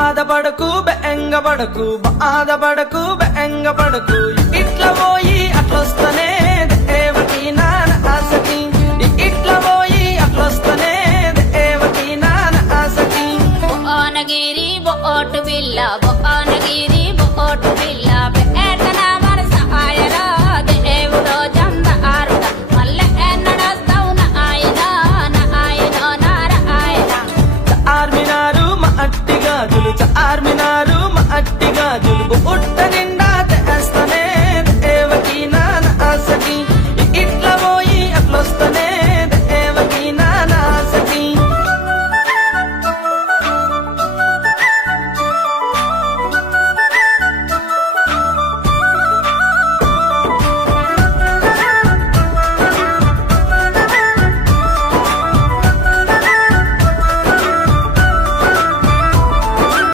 బాధపడకు బెంగపడకు బాధపడకు బెంగపడకు ఇట్లా పోయి అట్లొస్తనే దేవకి నాన్న ఆసకి ఇట్లా పోయి అట్లొస్తనే దేవకి నాన్న ఆసకి బోనగిరి బోటు బిల్ల బోనగిరి బోటు బిల్ల బేటన వరసాయరా దేవుడో జందారుడ మల్లె ఎన్నడస్తావు నాయనా నారాయణ చార్మినారు మా అట్టి గాజులు చార్మినారు మా అట్టి గాజులు బుట్టని